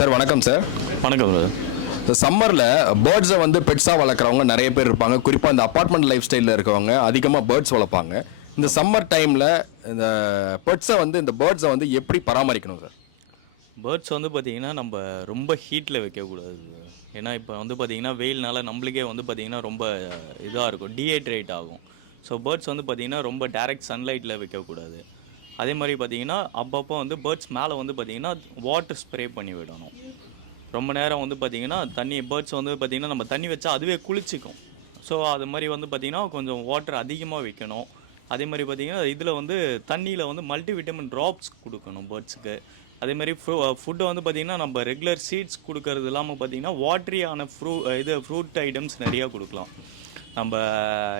Sir வணக்கம் sir. வணக்கம் sir. சம்மரில் பேர்ட்ஸை வந்து பெட்ஸாக வளர்க்குறவங்க நிறைய பேர் இருப்பாங்க. குறிப்பாக இந்த அப்பார்ட்மெண்ட் லைஃப் ஸ்டைலில் இருக்கவங்க அதிகமாக பேர்ட்ஸ் வளர்ப்பாங்க. இந்த சம்மர் டைமில் இந்த பெட்ஸை வந்து இந்த பேர்ட்ஸை வந்து எப்படி பராமரிக்கணும் சார்? பேர்ட்ஸ் வந்து பார்த்திங்கன்னா நம்ம ரொம்ப ஹீட்டில் வைக்கக்கூடாது. ஏன்னா இப்போ வந்து பார்த்திங்கன்னா வெயில்னால நம்மளுக்கே வந்து பார்த்திங்கன்னா ரொம்ப இதாக இருக்கும், டீஹைட்ரேட் ஆகும். ஸோ பேர்ட்ஸ் வந்து பார்த்திங்கன்னா ரொம்ப டேரெக்ட் சன்லைட்டில் வைக்கக்கூடாது. அதே மாதிரி பார்த்திங்கன்னா அப்பப்போ வந்து பேர்ட்ஸ் மேலே வந்து பார்த்திங்கன்னா வாட்டர் ஸ்ப்ரே பண்ணி விடணும். ரொம்ப நேரம் வந்து பார்த்திங்கன்னா பேர்ட்ஸ் வந்து பார்த்திங்கன்னா நம்ம தண்ணி வச்சா அதுவே குளிச்சிக்கும். ஸோ அது மாதிரி வந்து பார்த்திங்கன்னா கொஞ்சம் வாட்டர் அதிகமாக வைக்கணும். அதே மாதிரி பார்த்திங்கன்னா இதில் வந்து தண்ணியில் வந்து மல்டி விட்டமின் ட்ராப்ஸ் கொடுக்கணும் பேர்ட்ஸுக்கு. அதேமாதிரி ஃபுட்டை வந்து பார்த்திங்கன்னா நம்ம ரெகுலர் சீட்ஸ் கொடுக்கறது இல்லாமல் பார்த்திங்கன்னா வாட்ரியான ஃப்ரூட் ஐட்டம்ஸ் நிறையா கொடுக்கலாம். நம்ம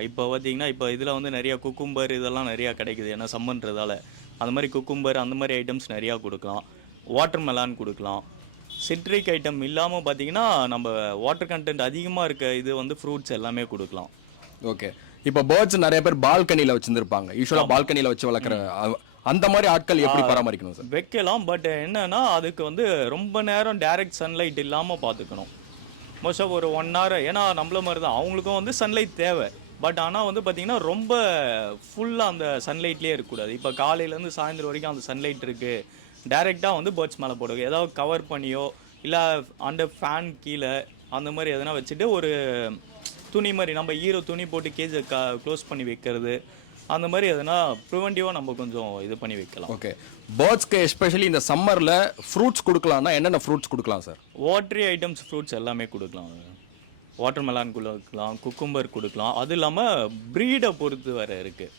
இப்போ பார்த்திங்கன்னா இப்போ இதில் வந்து நிறையா குக்கும்பர் இதெல்லாம் நிறையா கிடைக்குது, ஏன்னா சம்மன்றதால அந்த மாதிரி குக்கும்பர் அந்த மாதிரி ஐட்டம்ஸ் நிறையா கொடுக்கலாம். வாட்டர் மெலான் கொடுக்கலாம். சிட்ரிக் ஐட்டம் இல்லாமல் பார்த்திங்கன்னா நம்ம வாட்டர் கண்டென்ட் அதிகமாக இருக்க இது வந்து ஃப்ரூட்ஸ் எல்லாமே கொடுக்கலாம். ஓகே, இப்போ பேர்ட்ஸ் நிறைய பேர் பால்கனியில் வச்சுருப்பாங்க. யூஸ்வலாக பால்கனியில் வச்சு வளர்க்குற அந்த மாதிரி ஆட்கள் எப்படி பராமரிக்கணும் சார்? வைக்கலாம், பட் என்னன்னா அதுக்கு வந்து ரொம்ப நேரம் டைரக்ட் சன்லைட் இல்லாமல் பார்த்துக்கணும். மோஸ்ட்டாக ஒரு 1 hour, ஏன்னா நம்மள மாதிரி தான் அவங்களுக்கும் வந்து சன்லைட் தேவை. பட் ஆனால் வந்து பார்த்திங்கன்னா ரொம்ப ஃபுல்லாக அந்த சன்லைட்லேயே இருக்கக்கூடாது. இப்போ காலையிலேருந்து சாயந்தரம் வரைக்கும் அந்த சன்லைட் இருக்குது, டைரெக்டாக வந்து பேர்ட்ஸ் மேலே போடுங்க. ஏதாவது கவர் பண்ணியோ இல்லை அண்டர் ஃபேன் கீழே அந்த மாதிரி எதனா வச்சுட்டு ஒரு துணி மாதிரி நம்ம துணி போட்டு கேஜை க்ளோஸ் பண்ணி வைக்கிறது, அந்த மாதிரி எதனா ப்ரிவென்டிவாக நம்ம கொஞ்சம் இது பண்ணி வைக்கலாம். ஓகே, பேர்ட்ஸ்க்கு எஸ்பெஷலி இந்த சம்மரில் ஃப்ரூட்ஸ் கொடுக்கலாம்னா என்னென்ன ஃப்ரூட்ஸ் கொடுக்கலாம் சார்? வாட்டரி ஐட்டம்ஸ் ஃப்ரூட்ஸ் எல்லாமே கொடுக்கலாம். வாட்டர் மெலான் கொடுக்கலாம், குக்கும்பர் கொடுக்கலாம். அது இல்லாமல் ப்ரீடை பொறுத்து வேறு இருக்குது.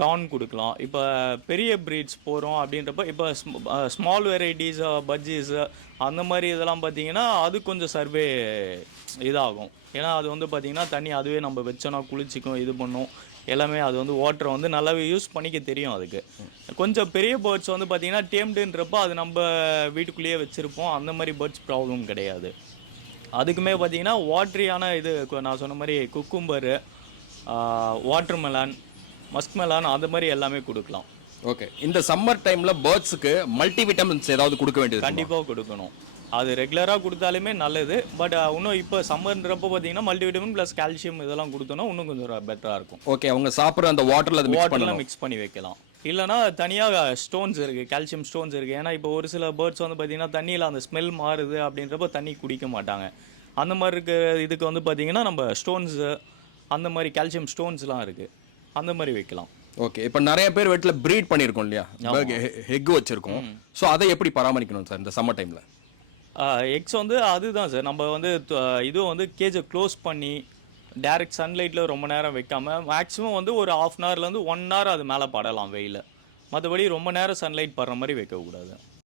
கார்ன் கொடுக்கலாம். இப்போ பெரிய ப்ரீட்ஸ் போகிறோம் அப்படின்றப்ப இப்போ ஸ்மால் வெரைட்டிஸ் பஜ்ஜீஸ் அந்த மாதிரி இதெல்லாம் பார்த்திங்கன்னா அது கொஞ்சம் சர்வே இதாகும். ஏன்னா அது வந்து பார்த்திங்கன்னா தண்ணி அதுவே நம்ம வச்சோன்னா குளிச்சிக்கும், இது பண்ணும் எல்லாமே. அது வந்து வாட்டரை வந்து நல்லாவே யூஸ் பண்ணிக்க தெரியும் அதுக்கு. கொஞ்சம் பெரிய பேர்ட்ஸ் வந்து பார்த்திங்கன்னா டேம்டுன்றப்போ அது நம்ம வீட்டுக்குள்ளேயே வச்சுருப்போம். அந்த மாதிரி பேர்ட்ஸ் ப்ராப்ளம் கிடையாது. அதுக்குமே பார்த்திங்கன்னா வாட்ரியான இது நான் சொன்ன மாதிரி cucumber, water melon, Musk melon அந்த மாதிரி எல்லாமே கொடுக்கலாம். ஓகே, இந்த சம்மர் டைமில் பேர்ட்ஸுக்கு மல்டி விட்டமின்ஸ் ஏதாவது கொடுக்க வேண்டியது? கண்டிப்பாக கொடுக்கணும். அது ரெகுலராக கொடுத்தாலுமே நல்லது. பட் இன்னும் இப்போ சம்மர்ன்றப்போ பார்த்தீங்கன்னா மல்டிவிட்டமின் ப்ளஸ் கால்சியம் இதெல்லாம் கொடுத்தோன்னா இன்னும் கொஞ்சம் பெட்டராக இருக்கும். ஓகே, அவங்க சாப்பிட்ற அந்த வாட்டரில் மிக்ஸ் பண்ணி வைக்கலாம். இல்லைனா தனியாக ஸ்டோன்ஸ் இருக்குது, கால்சியம் ஸ்டோன்ஸ் இருக்குது. ஏன்னா இப்போ ஒரு சில பேர்ட்ஸ் வந்து பார்த்திங்கன்னா தண்ணியில் அந்த ஸ்மெல் மாறுது அப்படின்றப்ப தண்ணி குடிக்க மாட்டாங்க. அந்த மாதிரி இருக்க இதுக்கு வந்து பார்த்திங்கன்னா நம்ம ஸ்டோன்ஸு அந்த மாதிரி கால்சியம் ஸ்டோன்ஸ்லாம் இருக்குது, அந்த மாதிரி வைக்கலாம். ஓகே, இப்போ நிறைய பேர் வீட்டில் ப்ரீட் பண்ணியிருக்கோம் இல்லையா, எக் வச்சுருக்கோம். ஸோ அதை எப்படி பராமரிக்கணும் சார் இந்த சம்மர் டைமில்? எக்ஸ் வந்து அதுதான் சார், நம்ம வந்து இதுவும் வந்து கேஜை க்ளோஸ் பண்ணி டைரக்ட் சன்லைட்டில் ரொம்ப நேரம் வைக்காமல் மேக்ஸிமம் வந்து ஒரு 1/2 hourலேருந்து 1 hour அது மேலே படலாம் வெயில். மற்றபடி ரொம்ப நேரம் சன்லைட் படுற மாதிரி வைக்கக்கூடாது.